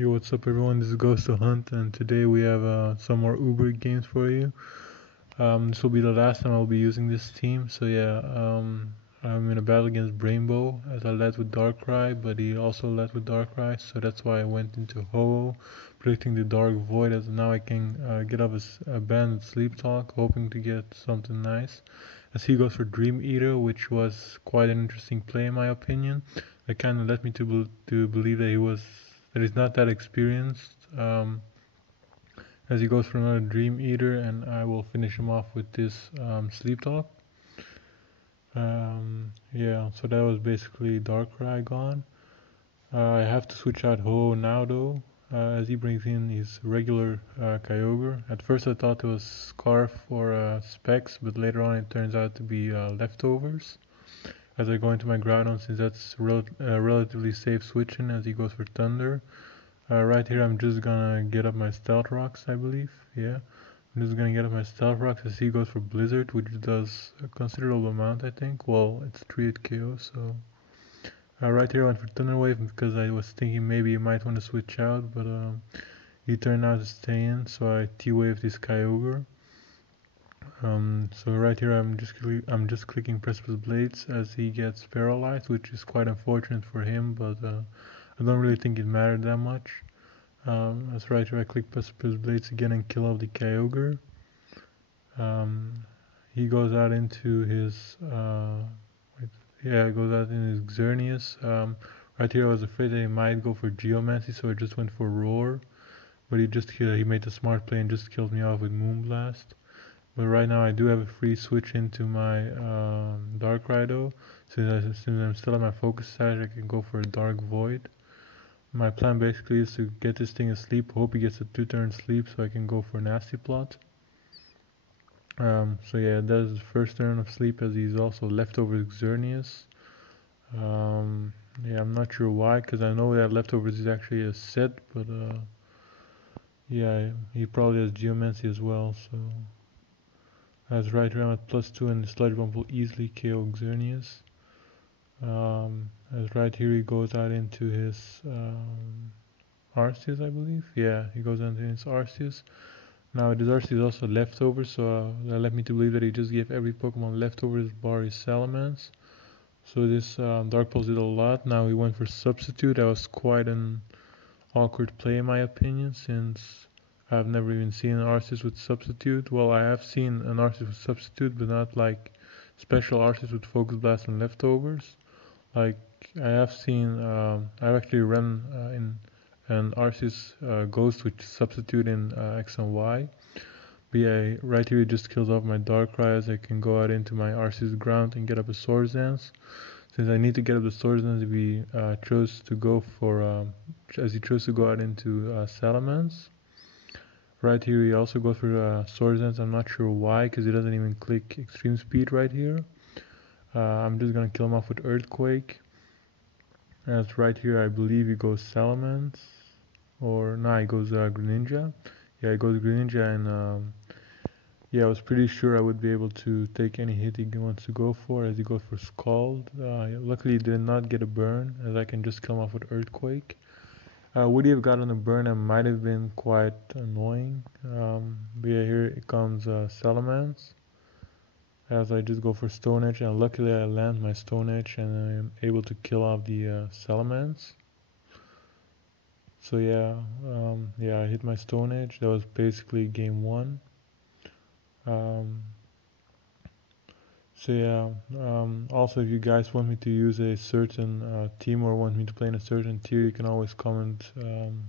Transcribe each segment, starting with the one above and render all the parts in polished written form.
Yo, what's up everyone? This is Ghost to Hunt, and today we have some more Uber games for you. This will be the last time I'll be using this team, so yeah, I'm in a battle against Brainbow, as I led with Darkrai, but he also led with Darkrai, so that's why I went into Ho-Oh, predicting the Dark Void, as now I can get off a Banded Sleep Talk, hoping to get something nice. As he goes for Dream Eater, which was quite an interesting play in my opinion. That kind of led me to believe that he's not that experienced. As he goes for another Dream Eater, and I will finish him off with this Sleep Talk. Yeah, so that was basically Darkrai gone. I have to switch out Ho now though, as he brings in his regular Kyogre. At first I thought it was Scarf or Specs, but later on it turns out to be leftovers. As I go into my Groudon, since that's relatively safe switching, as he goes for Thunder. Right here I'm just gonna get up my Stealth Rocks, I believe. Yeah, I'm just gonna get up my Stealth Rocks as he goes for Blizzard, which does a considerable amount, I think. Well, it's 3 at KO, so... right here I went for Thunder Wave because I was thinking maybe he might want to switch out, but he turned out to stay in, so I T-Waved his Kyogre. So right here I'm just clicking Precipice Blades as he gets paralyzed, which is quite unfortunate for him, but I don't really think it mattered that much. As right here I click Precipice Blades again and kill off the Kyogre. He goes out into his yeah, he goes out in his Xerneas. Right here I was afraid that he might go for Geomancy, so I just went for Roar. But he made the smart play and just killed me off with Moonblast. But right now I do have a free switch into my Darkrai though. Since I'm still at my focus stage, I can go for a Dark Void. My plan basically is to get this thing asleep, hope he gets a 2-turn sleep so I can go for a Nasty Plot. So yeah, that is the first turn of sleep as he's also leftover Xerneas. Yeah, I'm not sure why, because I know that leftovers is actually a set, but yeah, he probably has Geomancy as well, so... As right around at +2 and the Sludge Bomb will easily KO Xerneas. As right here he goes out into his Arceus, I believe. Yeah, he goes into his Arceus. Now this Arceus is also leftover, so that led me to believe that he just gave every Pokemon leftovers bar his Salamence. So this Dark Pulse did a lot. Now he went for Substitute. That was quite an awkward play in my opinion, since I've never even seen an Arceus with Substitute. Well, I have seen an Arceus with Substitute, but not like special Arceus with Focus Blast and Leftovers. Like, I've actually run in an Arceus Ghost with Substitute in X and Y. But yeah, right here it just kills off my Darkrai as I can go out into my Arceus ground and get up a Swords Dance. Since I need to get up the Swords Dance, we chose to go for, as he chose to go out into Salamence. Right here he also goes for Swords Dance, I'm not sure why, because he doesn't even click Extreme Speed right here. I'm just gonna kill him off with Earthquake. As right here I believe he goes Salamence, or nah, he goes Greninja. Yeah, he goes Greninja, and yeah, I was pretty sure I would be able to take any hit he wants to go for, as he goes for Scald. Luckily he did not get a burn, as I can just kill him off with Earthquake. Would he have gotten a burn? That might have been quite annoying. But yeah, here it comes Salamence. As I just go for Stone Edge, and luckily I land my Stone Edge and I am able to kill off the Salamence. So yeah, yeah, I hit my Stone Edge. That was basically game 1. Um, so yeah, also if you guys want me to use a certain team or want me to play in a certain tier, you can always comment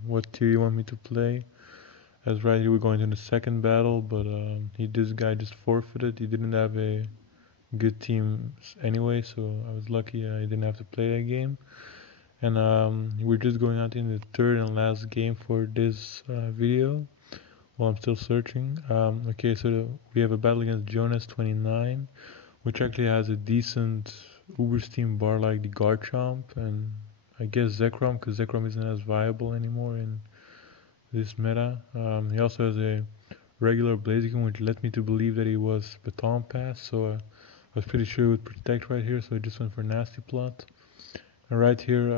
what tier you want me to play. As right here we're going to the second battle, but this guy just forfeited. He didn't have a good team anyway, so I was lucky I didn't have to play that game. And we're just going out in the third and last game for this video while I'm still searching. Okay, so we have a battle against Jonas29, which actually has a decent Uber Steam bar like the Garchomp and I guess Zekrom, because Zekrom isn't as viable anymore in this meta. He also has a regular Blaziken, which led me to believe that he was Baton Pass, so I was pretty sure it would protect right here, so I just went for Nasty Plot. And right here,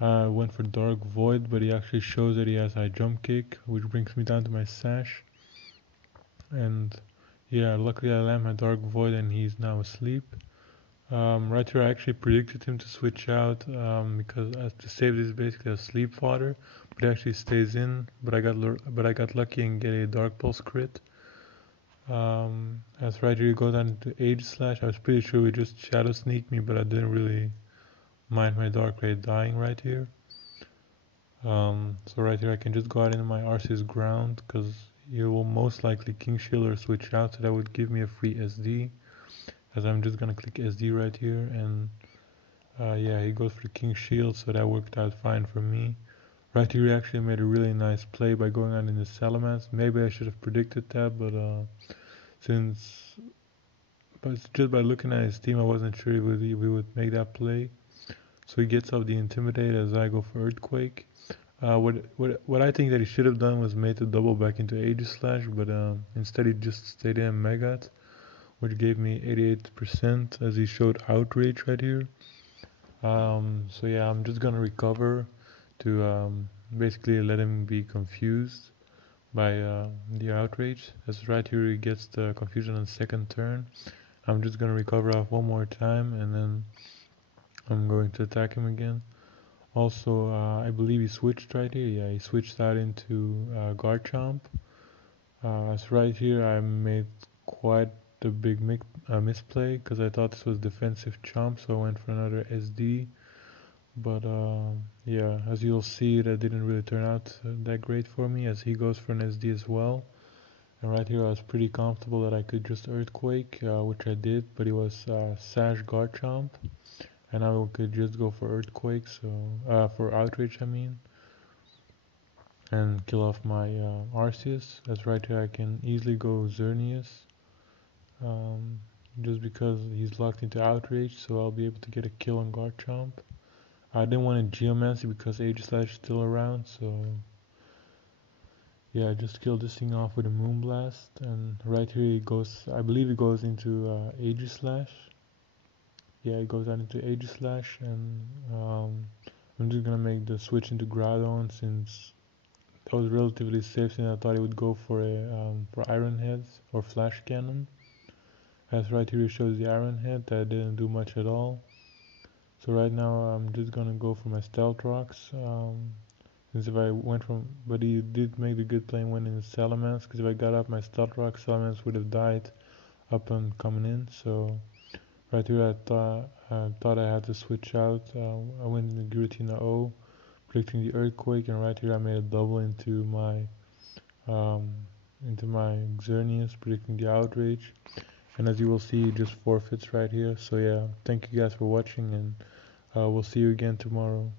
I went for Dark Void, but he actually shows that he has high jump kick, which brings me down to my Sash. And yeah, luckily I land my Dark Void and he's now asleep. Right here I actually predicted him to switch out because to save this is basically a sleep fodder, but he actually stays in. But I got lucky and get a Dark Pulse crit. As right here he goes down into Age Slash. I was pretty sure he just Shadow Sneak me, but I didn't really mind my Dark Raid dying right here. So right here I can just go out into my Arceus ground because he will most likely King Shield or switch out, so that would give me a free SD. As I'm just gonna click SD right here, and yeah, he goes for King Shield, so that worked out fine for me. Right here he actually made a really nice play by going out into Salamence. Maybe I should have predicted that, since but just by looking at his team I wasn't sure if we would make that play. So he gets off the Intimidate as I go for Earthquake. What I think that he should have done was made the double back into Aegis Slash, but instead he just stayed in Megat, which gave me 88% as he showed Outrage right here. So yeah, I'm just gonna recover to basically let him be confused by the Outrage. As right here he gets the confusion on second turn. I'm just gonna recover off one more time and then I'm going to attack him again. Also, I believe he switched right here. Yeah, he switched out into Garchomp. So right here I made quite a big misplay because I thought this was defensive chomp, so I went for another SD. But yeah, as you'll see, that didn't really turn out that great for me as he goes for an SD as well. And right here I was pretty comfortable that I could just Earthquake, which I did, but it was Sash Garchomp. And I could just go for Earthquake, so for Outrage I mean, and kill off my Arceus. As right here I can easily go Xerneas, um, just because he's locked into Outrage, so I'll be able to get a kill on Garchomp. I didn't want to Geomancy because Aegislash is still around, so yeah, I just killed this thing off with a Moonblast, and right here he goes, I believe he goes into Aegislash. Yeah, it goes out into Aegislash, and I'm just gonna make the switch into Groudon since that was relatively safe, since I thought he would go for a for Iron Heads or Flash Cannon. As right here it shows the Iron Head that didn't do much at all. So right now I'm just gonna go for my Stealth Rocks. Since if I went from, but he did make the good play and went in Salamence, because if I got up my Stealth Rock, Salamence would have died up and coming in. So right here I thought I had to switch out. I went into Giratina O, predicting the Earthquake, and right here I made a double um, into my Xerneas, predicting the Outrage. And as you will see, it just forfeits right here. So yeah, thank you guys for watching, and we'll see you again tomorrow.